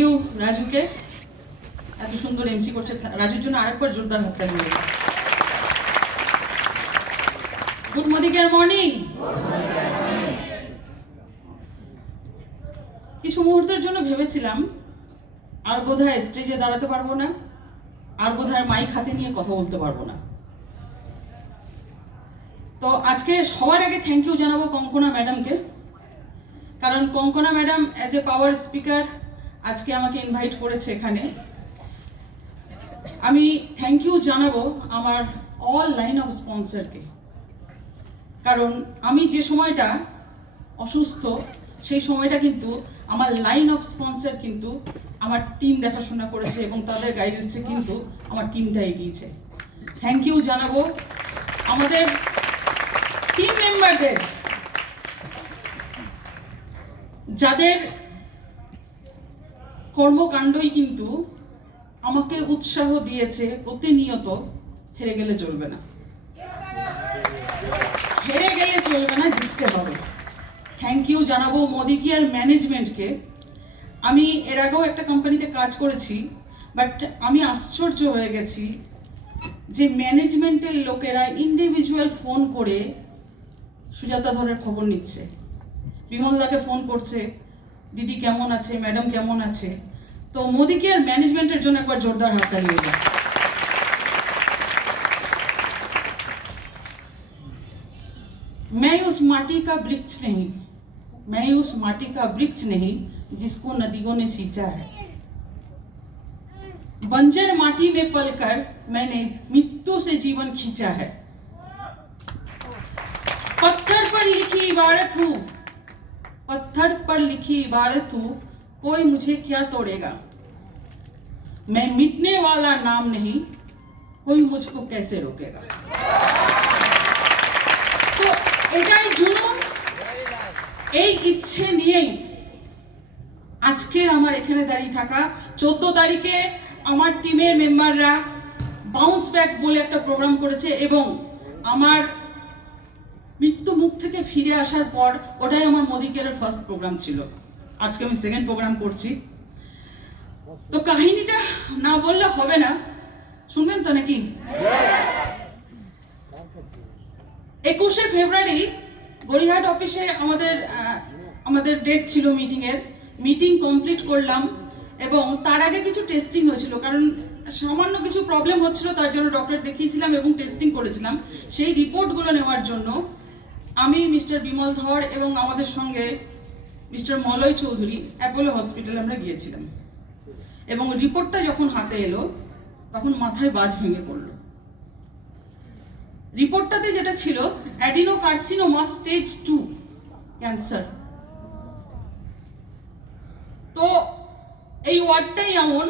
You রাজুকে, এত সুন্দর এমসি করছে। রাজুর জন্য আরেকবার জোরদার হাতটা দিয়ে। Good morning. কিছু মুহূর্তের জন্য ভেবেছিলাম আর বোধহয় স্টেজে দাঁড়াতে পারবো না, আর বোধহয় মাইক হাতে নিয়ে কথা বলতে পারবো না। তো আজকে সবার আগে থ্যাংক ইউ জানাবো কঙ্কনা ম্যাডামকে, কারণ Kankana madam as a power speaker আজকে আমাকে ইনভাইট করেছে এখানে। আমি থ্যাংক ইউ জানাবো আমার অল লাইন অফ স্পন্সরকে, কারণ আমি যে সময়টা অসুস্থ সেই সময়টা কিন্তু আমার লাইন অফ স্পন্সর কিন্তু আমার টিম দেখাশোনা করেছে এবং তাদের গাইডেন্সে কিন্তু আমার টিমটা এগিয়েছে। থ্যাংক ইউ জানাবো আমাদের টিম মেম্বারদের, যাদের কর্মকাণ্ডই কিন্তু আমাকে উৎসাহ দিয়েছে প্রতিনিয়ত হেরে গেলে চলবে না, জিততে হবে। থ্যাংক ইউ জানাবো মোদি কেয়ার ম্যানেজমেন্টকে। আমি এর আগেও একটা কোম্পানিতে কাজ করেছি, বাট আমি আশ্চর্য হয়ে গেছি যে ম্যানেজমেন্টের লোকেরা ইন্ডিভিজুয়াল ফোন করে সুজাতা ধরের খবর নিচ্ছে, বিমলদাকে ফোন করছে, দিদি কেমন আছে, ম্যাডাম কেমন আছে। তো মোদি কেয়ার ম্যানেজমেন্টের জন্য একবার জোরদার হাততালি হয়ে যায়। मैं उस माटी का वृक्ष नहीं जिसको नदियों ने सींचा है। बंजर माटी में पलकर मैंने मृत्यु से जीवन खींचा है। पत्थर पर लिखी इबारत हूं, कोई मुझे क्या तोड़ेगा। मैं मिटने वाला नाम नहीं, कोई मुझको कैसे रोकेगा। তো এটাই জুনুন, এই ইচ্ছে নিয়েই আজকের আমার এখানে দাঁড়িয়ে থাকা। 14 তারিখে আমার টিমের মেম্বাররা বাউন্স ব্যাক বলে একটা প্রোগ্রাম করেছে এবং আমার মৃত্যু মুখ থেকে ফিরে আসার পর ওটাই আমার মোদি কেয়ারের ফার্স্ট প্রোগ্রাম ছিল। আজকে আমি সেকেন্ড প্রোগ্রাম করছি। তো কাহিনীটা না বললে হবে না, শুনবেন তো নাকি? 21শে ফেব্রুয়ারি গড়িয়াহাট অফিসে আমাদের ডেট ছিল মিটিং কমপ্লিট করলাম এবং তার আগে কিছু টেস্টিং হয়েছিল, কারণ সামান্য কিছু প্রবলেম হচ্ছিল, তার জন্য ডক্টর দেখিয়েছিলাম এবং টেস্টিং করেছিলাম। সেই রিপোর্টগুলো নেওয়ার জন্য আমি মিস্টার বিমল ধর এবং আমাদের সঙ্গে মিস্টার মলয় চৌধুরী অ্যাপোলো হসপিটালে আমরা গিয়েছিলাম এবং রিপোর্টটা যখন হাতে এলো তখন মাথায় বাজ ভেঙে পড়লো। রিপোর্টটাতে যেটা ছিল অ্যাডিনোকার্সিনোমা স্টেজ 2 ক্যান্সার। তো এই ওয়ার্ডটাই এমন,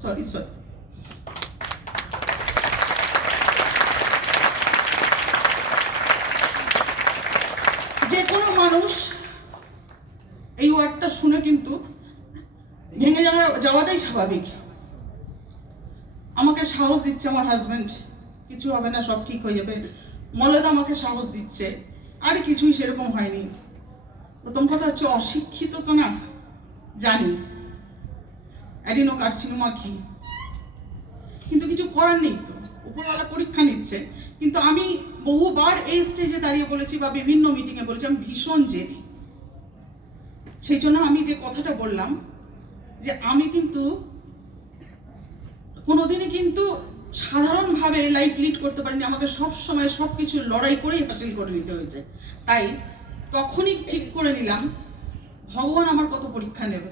সরি যে কোনো মানুষ এই ওয়ার্ডটা শুনে কিন্তু ভেঙে যাওয়াটাই স্বাভাবিক। আমাকে সাহস দিচ্ছে আমার হাজবেন্ড, কিছু হবে না, সব ঠিক হয়ে যাবে। মলদা আমাকে সাহস দিচ্ছে, আর কিছুই সেরকম হয়নি। প্রথম কথা হচ্ছে অশিক্ষিত তো না, জানি অ্যাডিনোকার্সিনোমা কি, কিন্তু কিছু করার নেই, তো উপরওয়ালা পরীক্ষা নিচ্ছে। কিন্তু আমি বহুবার এই স্টেজে দাঁড়িয়ে বলেছি বা বিভিন্ন মিটিংয়ে বলেছি আমি ভীষণ জেদি। সেই জন্য আমি যে কথাটা বললাম যে আমি কিন্তু কোনোদিনই কিন্তু সাধারণভাবে লাইফ লিড করতে পারিনি, আমাকে সব সময় সব কিছু লড়াই করেই হাসিল করে নিতে হয়েছে। তাই তখনই ঠিক করে নিলাম ভগবান আমার কত পরীক্ষা নেবে,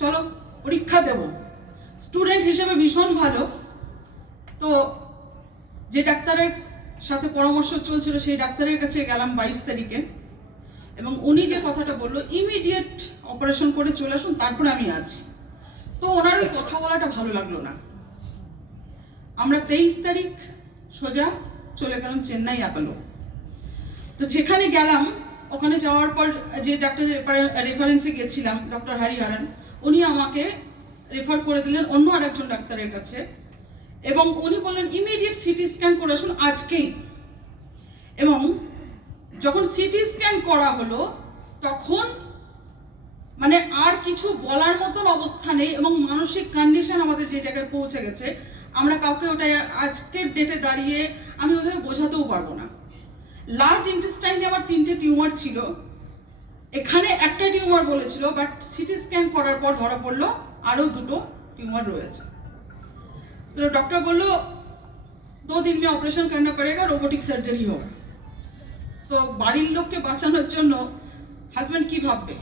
চলো পরীক্ষা দেব। স্টুডেন্ট হিসেবে ভীষণ ভালো। তো যে ডাক্তারের সাথে পরামর্শ চলছিল সেই ডাক্তারের কাছে গেলাম 22 তারিখে এবং উনি যে কথাটা বললো ইমিডিয়েট অপারেশন করে চলে আসুন, তারপরে আমি আছি। তো ওনার ওই কথা বলাটা ভালো লাগলো না। আমরা 23 তারিখ সোজা চলে গেলাম চেন্নাই অ্যাপোলো। তো যেখানে গেলাম ওখানে যাওয়ার পর যে ডাক্তার রেফারেন্সে গেছিলাম ডক্টর হরিহরন, উনি আমাকে রেফার করে দিলেন অন্য আরেকজন ডাক্তারের কাছে এবং উনি বললেন ইমিডিয়েট সিটি স্ক্যান করে আসুন আজকেই। এবং যখন সিটি স্ক্যান করা হলো তখন মানে আর কিছু বলার মতন অবস্থা নেই, এবং মানসিক কন্ডিশন আমাদের যে জায়গায় পৌঁছে গেছে আমরা কাউকে ওটা আজকের ডেটে দাঁড়িয়ে আমি ওইভাবে বোঝাতেও পারবো না। লার্জ ইন্টেস্টাইনে আমার 3টে টিউমার ছিল, এখানে একটা টিউমার বলেছিল, বাট সিটি স্ক্যান করার পর ধরা পড়লো আরও 2টো টিউমার রয়েছে। তো डॉक्टर बोलो 2 दिन में ऑपरेशन करना पड़ेगा, रोबोटिक सर्जरी होगा। তো বাড়ির লোককে বাঁচানোর জন্য হাজব্যান্ড কি ভাববে,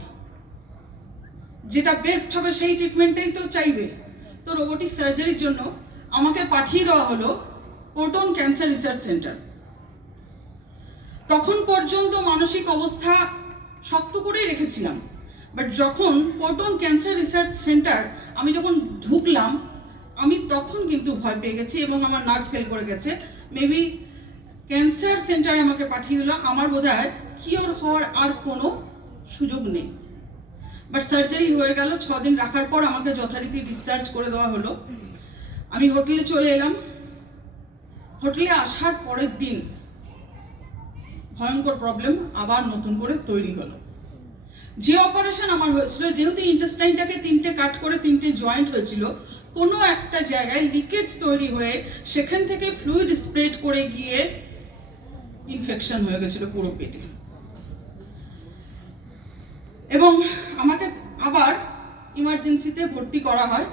যেটা বেস্ট হবে সেই ট্রিটমেন্টটাই তো চাইবে। তো রোবোটিক সার্জারির জন্য আমাকে পাঠিয়ে দেওয়া হলো প্রোটন ক্যান্সার রিসার্চ সেন্টার। তখন পর্যন্ত মানসিক অবস্থা শক্ত করেই রেখেছিলাম, বাট যখন প্রোটন ক্যান্সার রিসার্চ সেন্টার আমি যখন ঢুকলাম আমি তখন কিন্তু ভয় পেয়ে গেছি এবং আমার নার্ভ ফেল করে গেছে। মেবি ক্যান্সার সেন্টারে আমাকে পাঠিয়ে দিল, আমার বোধহয় কিওর হওয়ার আর কোনো সুযোগ নেই। বাট সার্জারি হয়ে গেল, 6 দিন রাখার পর আমাকে যথারীতি ডিসচার্জ করে দেওয়া হলো। আমি হোটেলে চলে এলাম। হোটেলে আসার পরের দিন ভয়ঙ্কর প্রবলেম আবার নতুন করে তৈরি হলো। যে অপারেশন আমার হয়েছিল, যেহেতু ইন্টেস্টাইনটাকে 3টে কাট করে 3টে জয়েন্ট হয়েছিল, কোনো একটা জায়গায় লিকেজ তৈরি হয়ে সেখান থেকে ফ্লুইড স্প্রেড করে গিয়ে ইনফেকশন হয়ে গেছিল পুরো পেটে, এবং আমাকে আবার ইমার্জেন্সিতে ভর্তি করা হয়।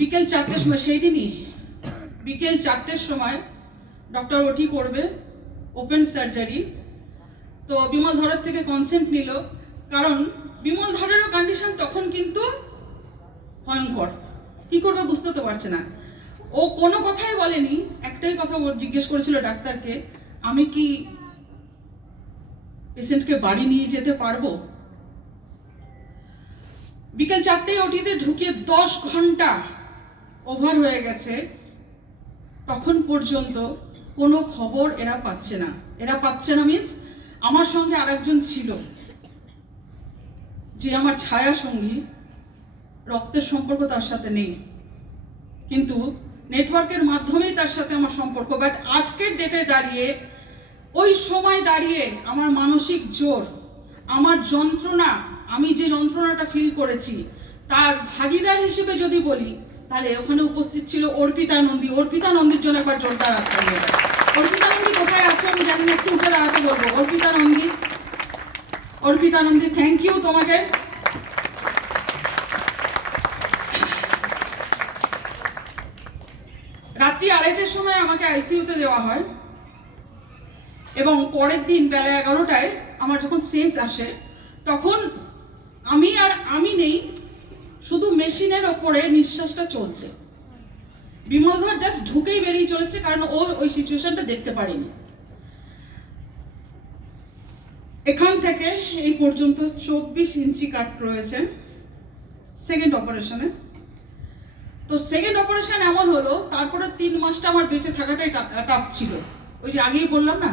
বিকেল 4টের সময়, সেই দিনই বিকেল 4টের সময় ডক্টর ওটি করবে, ওপেন সার্জারি। তো বিমল ধরের থেকে কনসেন্ট নিল, কারণ বিমল ধরেরও কন্ডিশন তখন কিন্তু ভয়ঙ্কর, কি করবে বুঝতে তো পারছে না। ও কোনো কথাই বলেনি, একটাই কথা জিজ্ঞেস করেছিল ডাক্তারকে, আমি কি পেশেন্টকে বাড়ি নিয়ে যেতে পারবো। বিকেল 4টেয় ওটিতে ঢুকিয়ে 10 ঘন্টা ওভার হয়ে গেছে, তখন পর্যন্ত কোনো খবর এরা পাচ্ছে না। এরা পাচ্ছে না মিন্স আমার সঙ্গে আরেকজন ছিল, যে আমার ছায়া সঙ্গী, রক্তের সম্পর্ক তার সাথে নেই, কিন্তু নেটওয়ার্কের মাধ্যমেই তার সাথে আমার সম্পর্ক। বাট আজকের ডেটে দাঁড়িয়ে, ওই সময় দাঁড়িয়ে আমার মানসিক জোর, আমার যন্ত্রণা, আমি যে যন্ত্রণাটা ফিল করেছি তার ভাগিদার হিসেবে যদি বলি, তাহলে ওখানে উপস্থিত ছিল অর্পিতা নন্দী। অর্পিতা নন্দীর জন্য একবার জোরদার আছে। অর্পিতা নন্দী কোথায় আছো আমি জানি না, একটু উঠে দাঁড়াতে বলবো। অর্পিতা নন্দী, অর্পিতা নন্দী, থ্যাংক ইউ তোমাকে। রাত্রি 2:30টার সময় আমাকে আইসিইউতে দেওয়া হয়, এবং পরের দিন বেলা 11টায় আমার যখন সেন্স আসে, তখন আমি নেই, শুধু মেশিনের ওপরে নিঃশ্বাসটা চলছে। বিমল ধর জাস্ট ঢুকেই বেরিয়ে চলেছে, কারণ ও ওই সিচুয়েশনটা দেখতে পারেনি। এখান থেকে এই পর্যন্ত 24 ইঞ্চি কাট রয়েছে সেকেন্ড অপারেশনে। তো সেকেন্ড অপারেশন এমন হলো, তারপরে 3 মাসটা আমার বেঁচে থাকাটাই টাফ ছিল। ওই যে আগেই বললাম না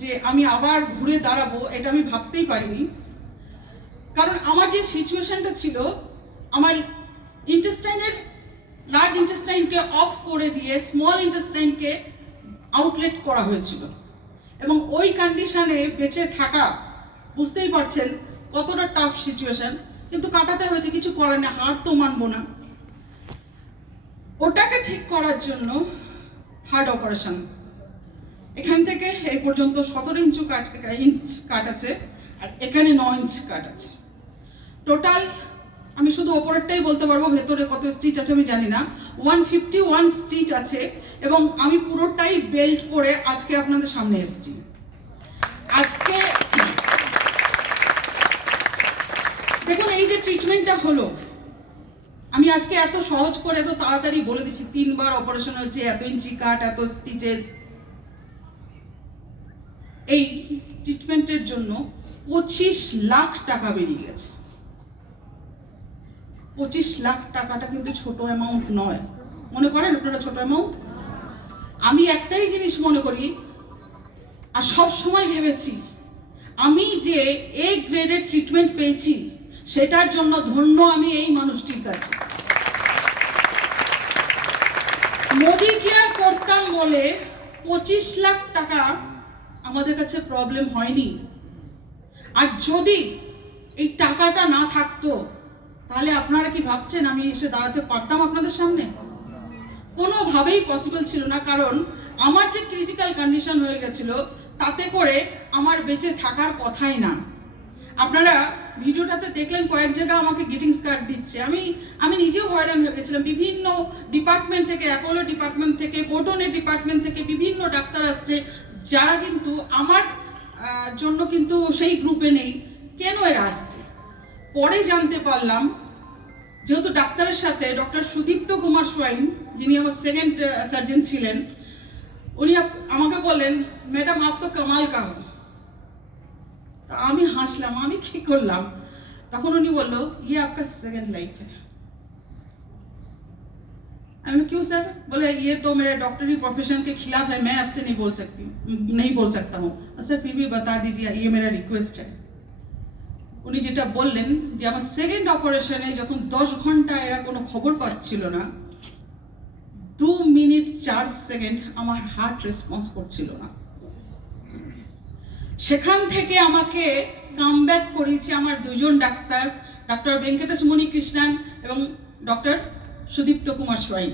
যে আমি আবার ঘুরে দাঁড়াবো, এটা আমি ভাবতেই পারিনি। কারণ আমার যে সিচুয়েশনটা ছিল, আমার ইন্টেস্টাইনের লার্জ ইন্টেস্টাইনকে অফ করে দিয়ে স্মল ইন্টেস্টাইনকে আউটলেট করা হয়েছিল, এবং ওই কন্ডিশনে বেঁচে থাকা বুঝতেই পারছেন কতটা টাফ সিচুয়েশন, কিন্তু কাটাতে হয়েছে, কিছু করার না, হার তো মানবো না। ওটাকে ঠিক করার জন্য থার্ড অপারেশন, এখান থেকে এই পর্যন্ত 17 ইঞ্চ কাট আছে, আর এখানে 9 ইঞ্চ কাট আছে। টোটাল আমি শুধু ওপরেরটাই বলতে পারবো, ভেতরে কত স্টিচ আছে আমি জানি না। 151 স্টিচ আছে, এবং আমি পুরোটাই বেল্ট পরে আজকে আপনাদের সামনে এসেছি। আজকে দেখুন এই যে ট্রিটমেন্টটা হলো, আমি আজকে এত সহজ করে এত তাড়াতাড়ি বলে দিচ্ছি, 3 বার অপারেশন হয়েছে, এত ইঞ্চি কাট, এত স্টিচেস। এই ট্রিটমেন্টের জন্য 25 লাখ টাকা বেরিয়ে গেছে। 25 লাখ টাকাটা কিন্তু ছোট অ্যামাউন্ট নয়, মনে করেন আপনারা ছোট অ্যামাউন্ট? আমি একটাই জিনিস মনে করি, আর সব সময় ভেবেছি, আমি যে এ গ্রেডের ট্রিটমেন্ট পেয়েছি সেটার জন্য ধন্য আমি এই মানুষটির কাছে। মোদি কেয়ার করতাম বলে 25 লাখ টাকা আমাদের কাছে প্রবলেম হয়নি। আর যদি এই টাকাটা না থাকতো তাহলে আপনারা কি ভাবছেন আমি এসে দাঁড়াতে পারতাম আপনাদের সামনে? কোনোভাবেই পসিবল ছিল না, কারণ আমার যে ক্রিটিক্যাল কন্ডিশন হয়ে গেছিল তাতে করে আমার বেঁচে থাকার কথাই না। আপনারা ভিডিওটাতে দেখলেন কয়েক জায়গা আমাকে গ্রিটিংস কার্ড দিচ্ছে। আমি নিজেও হয়রান হয়ে গেছিলাম। বিভিন্ন ডিপার্টমেন্ট থেকে, অ্যাপোলো ডিপার্টমেন্ট থেকে, বোটনের ডিপার্টমেন্ট থেকে বিভিন্ন ডাক্তার আসছে যারা কিন্তু আমার জন্য কিন্তু সেই গ্রুপে নেই। কেন এরা আসছে? পরে জানতে পারলাম, যেহেতু ডাক্তারের সাথে ডক্টর সুদীপ্ত কুমার সোয়াইন, যিনি আমার সেকেন্ড সার্জন ছিলেন, উনি আমাকে বললেন ম্যাডাম আপ তো কামাল কা হো। আমি হাসলাম, আমি কি করলাম? তখন উনি বললো ইয়ে आपका सेकंड लाइफ है। আমি क्यों सर? बोले ये तो मेरे डॉक्टरी प्रोफेशन के खिलाफ है, मैं आपसे नहीं बोल सकता हूँ। सर फिर भी बता दीजिए, ये मेरा रिक्वेस्ट है। উনি যেটা বললেন যে আমার সেকেন্ড অপারেশনে যখন 10 ঘন্টা এরা কোনো খবর পাচ্ছিল না, 2 মিনিট 4 সেকেন্ড আমার হার্ট রেসপন্স করছিল না। সেখান থেকে আমাকে কামব্যাক করিয়েছে আমার দুজন ডাক্তার, ডক্টর ভেঙ্কটেশ মণি কৃষ্ণান এবং ডক্টর সুদীপ্ত কুমার সোয়াইন।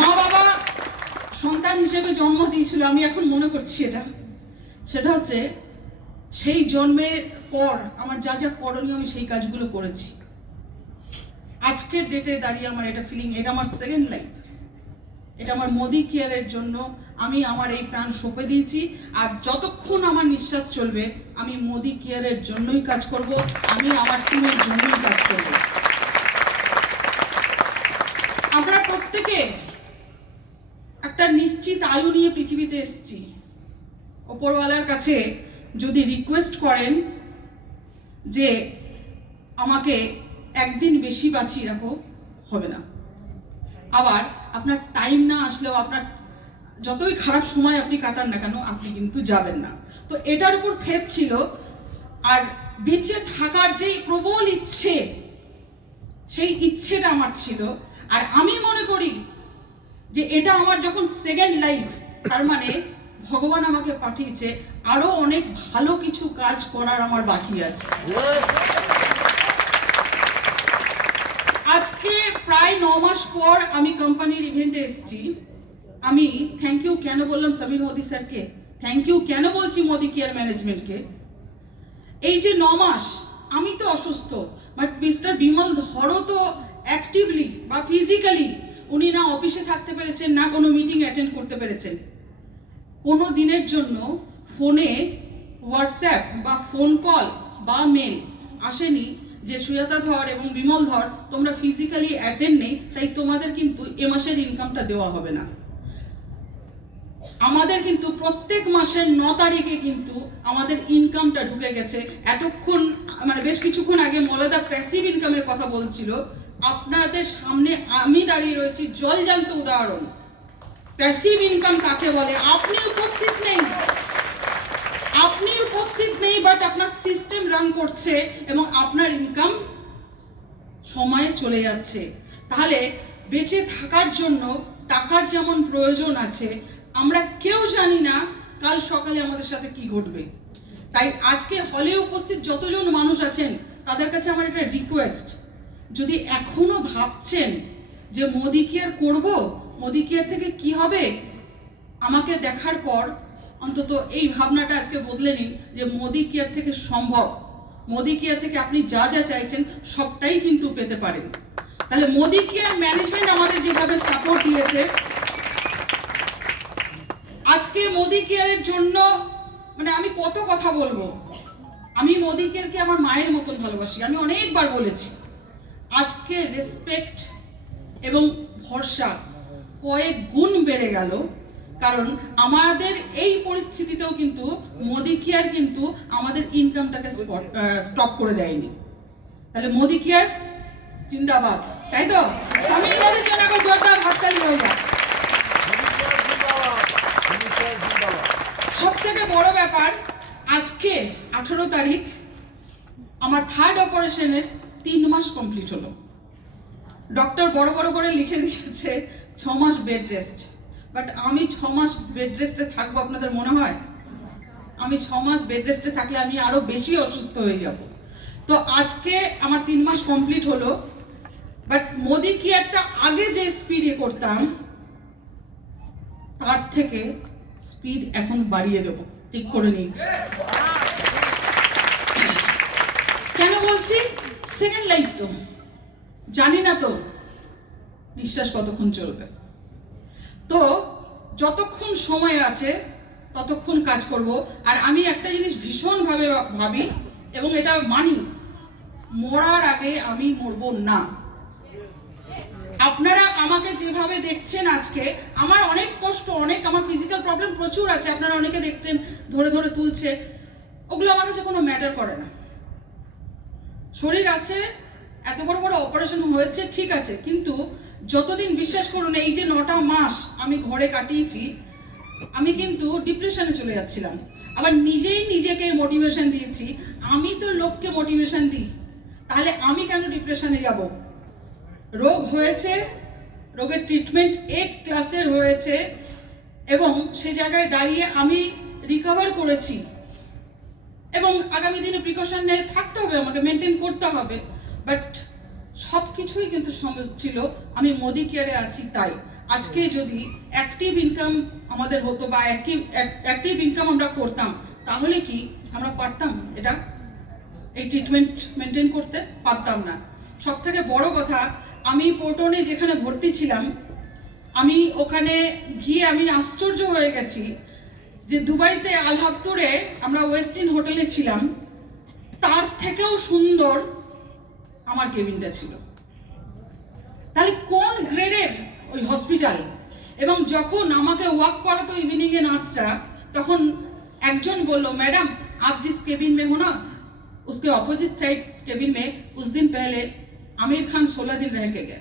মা বাবা সন্তান হিসেবে জন্ম দিয়েছিল, আমি এখন মনে করছি সেটা হচ্ছে সেই জন্মের পর আমার যা যা করণীয় আমি সেই কাজগুলো করেছি। আজকের ডেটে দাঁড়িয়ে আমার এটা ফিলিং, এটা আমার সেকেন্ড লাইফ, এটা আমার মোদি কেয়ারের জন্য আমি আমার এই প্রাণ সঁপে দিয়েছি। আর যতক্ষণ আমার নিঃশ্বাস চলবে আমি মোদি কেয়ারের জন্যই কাজ করব, আমি আমার টিমের জন্যই কাজ করব। আমরা প্রত্যেকে একটা নিশ্চিত আয়ু নিয়ে পৃথিবীতে এসেছি। ওপরওয়ালার কাছে যদি রিকোয়েস্ট করেন যে আমাকে একদিন বেশি বাঁচিয়ে রাখো, হবে না। আবার আপনার টাইম না আসলেও আপনার যতই খারাপ সময় আপনি কাটান না কেন, আপনি কিন্তু যাবেন না। তো এটার উপর ফেদ ছিল। আর বেঁচে থাকার যে প্রবল ইচ্ছে, সেই ইচ্ছেটা আমার ছিল। আর আমি মনে করি যে এটা আমার যখন সেকেন্ড লাইফ, তার মানে ভগবান আমাকে পাঠিয়েছে আরো অনেক ভালো কিছু কাজ করার আমার বাকি আছে। আজকে প্রায় 9 মাস পর আমি কোম্পানির ইভেন্টে এসেছি। আমি থ্যাংক ইউ কেন বললাম সমীর মোদি স্যারকে, থ্যাংক ইউ কেন বলছি মোদি কেয়ার ম্যানেজমেন্টকে। এই যে 9 মাস আমি তো অসুস্থ, বাট মিস্টার বিমল ধরও তো অ্যাক্টিভলি বা ফিজিক্যালি উনি না অফিসে থাকতে পেরেছেন, না কোনো মিটিং অ্যাটেন্ড করতে পেরেছেন। কোনো দিনের জন্য ফোনে হোয়াটসঅ্যাপ বা ফোন কল বা মেল আসেনি যে সুজাতা ধর এবং বিমল ধর তোমরা ফিজিক্যালি অ্যাটেন্ড নেই, তাই তোমাদের কিন্তু এ মাসের ইনকামটা দেওয়া হবে না। আমাদের কিন্তু প্রত্যেক মাসের 9 তারিখে কিন্তু আমাদের ইনকামটা ঢুকে গেছে। এতক্ষণ মানে বেশ কিছুক্ষণ আগে মলদা প্যাসিভ ইনকামের কথা বলছিল, আপনাদের সামনে আমি দাঁড়িয়ে রয়েছি জলজান্ত উদাহরণ। প্যাসিভ ইনকাম কাকে বলে? আপনি উপস্থিত নেই, বাট আপনার সিস্টেম রান করছে এবং আপনার ইনকাম সময়ে চলে যাচ্ছে। তাহলে বেঁচে থাকার জন্য টাকার যেমন প্রয়োজন আছে, আমরা কেউ জানি না কাল সকালে আমাদের সাথে কি ঘটবে। তাই আজকে হলে উপস্থিত যতজন মানুষ আছেন তাদের কাছে আমার একটা রিকোয়েস্ট, যদি এখনো ভাবছেন যে মোদি কেয়ার করব, মোদি কেয়ার থেকে কি হবে, আমাকে দেখার পর অন্তত এই ভাবনাটা আজকে বদলে নিন যে মোদি কেয়ার থেকে সম্ভব। মোদি কেয়ার থেকে আপনি যা যা চাইছেন সবটাই কিন্তু পেতে পারেন। তাহলে মোদি কেয়ার ম্যানেজমেন্ট আমাদের যেভাবে সাপোর্ট দিয়েছে, আজকে মোদি কেয়ারের জন্য মানে আমি কত কথা বলবো। আমি মোদি কেয়ারকে আমার মায়ের মতন ভালোবাসি, আমি অনেকবার বলেছি। আজকে রেসপেক্ট এবং ভরসা কয়েক গুণ বেড়ে গেল, কারণ আমাদের এই পরিস্থিতিতেও কিন্তু মোদি কেয়ার কিন্তু আমাদের ইনকামটাকে স্টপ করে দেয়নি। তাহলে মোদি কেয়ার জিন্দাবাদ, তাই তো? সমীর মোদির জন্য একটা জোরদার হাততালি হয়ে যায়। সব থেকে বড় ব্যাপার, আজকে 18 তারিখ আমার থার্ড অপারেশনের 3 মাস কমপ্লিট হলো। ডক্টর বড় বড় করে লিখে দিয়েছে 6 মাস বেড রেস্ট, বাট আমি 6 মাস বেড রেস্টে থাকবো আপনাদের মনে হয়? আমি 6 মাস বেড রেস্টে থাকলে আমি আরো বেশি অসুস্থ হয়ে যাব। তো আজকে আমার 3 মাস কমপ্লিট হলো, বাট মোদি কেয়ারটা আগে যে স্পিডে করতাম তার থেকে স্পিড এখন বাড়িয়ে দেবো, ঠিক করে নিয়েছি। কেন বলছি? সেকেন্ড লাইফ তো জানি না, তো নিঃশ্বাস কতক্ষণ চলবে, তো যতক্ষণ সময় আছে ততক্ষণ কাজ করব। আর আমি একটা জিনিস ভীষণভাবে ভাবি এবং এটা মানি, মরার আগে আমি মরবো না। আপনারা আমাকে যেভাবে দেখছেন আজকে, আমার অনেক কষ্ট, অনেক আমার ফিজিক্যাল প্রবলেম প্রচুর আছে, আপনারা অনেকে দেখছেন ধরে ধরে তুলছে, ওগুলো আমার কাছে কোনো ম্যাটার করে না। শরীর আছে, এত বড় বড় অপারেশন হয়েছে, ঠিক আছে, কিন্তু যতদিন, বিশ্বাস করুন, এই যে 9টা মাস আমি ঘরে কাটিয়েছি, আমি কিন্তু ডিপ্রেশনে চলে যাচ্ছিলাম। আবার নিজেই নিজেকে মোটিভেশন দিয়েছি, আমি তো লোককে মোটিভেশন দিই, তাহলে আমি কেন ডিপ্রেশনে যাব? রোগ হয়েছে, রোগের ট্রিটমেন্ট এক ক্লাসের হয়েছে এবং সে জায়গায় দাঁড়িয়ে আমি রিকভার করেছি এবং আগামী দিনে প্রিকশন নিয়ে থাকতে হবে, আমাকে মেনটেন করতে হবে। বাট সব কিছুই কিন্তু সম্ভব ছিল, আমি মোদি কেয়ারে আছি তাই। আজকে যদি অ্যাক্টিভ ইনকাম আমাদের হতো বা অ্যাক্টিভ ইনকাম আমরা করতাম, তাহলে কি আমরা পারতাম এটা, এই ট্রিটমেন্ট মেনটেন করতে? পারতাম না। সব থেকে বড় কথা, আমি পোর্টনে যেখানে ভর্তি ছিলাম, আমি ওখানে গিয়ে আমি আশ্চর্য হয়ে গেছি যে দুবাইতে আল হাবতুরে আমরা ওয়েস্টিন হোটেলে ছিলাম, তার থেকেও সুন্দর আমার কেবিনটা ছিল। তাহলে কোন গ্রেডের ওই হসপিটাল! এবং যখন আমাকে ওয়াক করাতো ইভিনিংয়ে নার্সরা, তখন একজন বলল, मैडम आप जिस केबिन में हो ना, उसके ऑपोजिट साइड केबिन में कुछ दिन पहले आमिर खान 16 दिन रह के गया।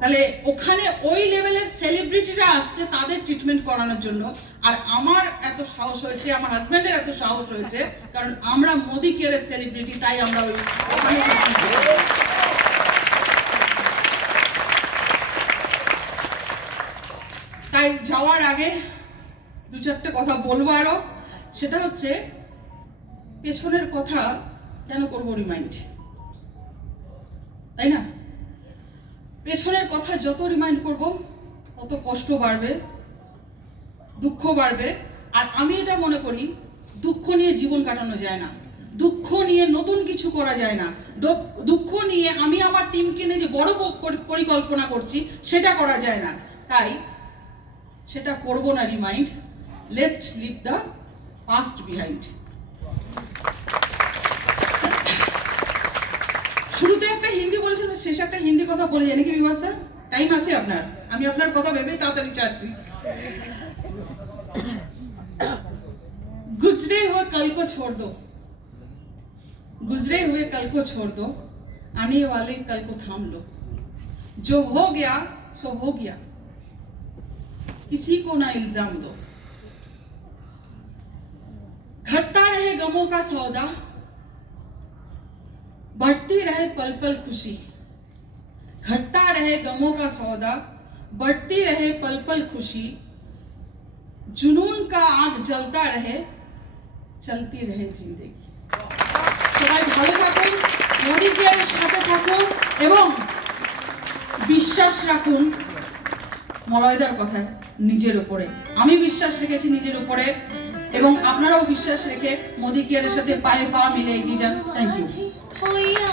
তাহলে ওখানে ওই লেভেলের সেলিব্রিটিরা আসছে তাদের ট্রিটমেন্ট করানোর জন্য, আর আমার এত সাহস হয়েছে, আমার হাজব্যান্ডের এত সাহস হয়েছে, কারণ আমরা মোদি কেয়ারের সেলিব্রিটি, তাই আমরা ওখানে। তাই যাওয়ার আগে 2-4টে কথা বলবো আরো, সেটা হচ্ছে পেছনের কথা কেন করবো রিমাইন্ড, তাই না? পেছনের কথা যত রিমাইন্ড করব তত কষ্ট বাড়বে, দুঃখ বাড়বে। আর আমি এটা মনে করি, দুঃখ নিয়ে জীবন কাটানো যায় না, দুঃখ নিয়ে নতুন কিছু করা যায় না, দুঃখ নিয়ে আমি আমার টিমকে নিয়ে যে বড় পরিকল্পনা করছি সেটা করা যায় না। তাই সেটা করব না remind, let's leave the past behind. শুরুতে একটা হিন্দি বলেছিলাম, শেষে একটা হিন্দি কথা বলে জানি কি বিভাস স্যার? টাইম আছে আপনার? আমি আপনার কথা ভেবেই তাড়াতাড়ি চাচ্ছি। गुजरे हुए कल को छोड़ दो, गुजरे हुए कल को छोड़ दो, आने वाले कल को थाम लो, जो हो गया सो हो गया, किसी को ना इल्जाम दो, घटता रहे गमों का सौदा, बढ़ती रहे पल पल खुशी, घटता रहे गमों का सौदा, बढ़ती रहे पल पल खुशी, जुनून का आग जलता रहे, চলতি রহে জিন্দেগি। সবাই ভালো থাকুন, মোদি কেয়ারের সাথে থাকুন এবং বিশ্বাস রাখুন মলয়দার কথায়, নিজের উপরে। আমি বিশ্বাস রেখেছি নিজের উপরে এবং আপনারাও বিশ্বাস রেখে মোদি কেয়ারের সাথে পায়ে পা মিলে এগিয়ে যান। Thank you.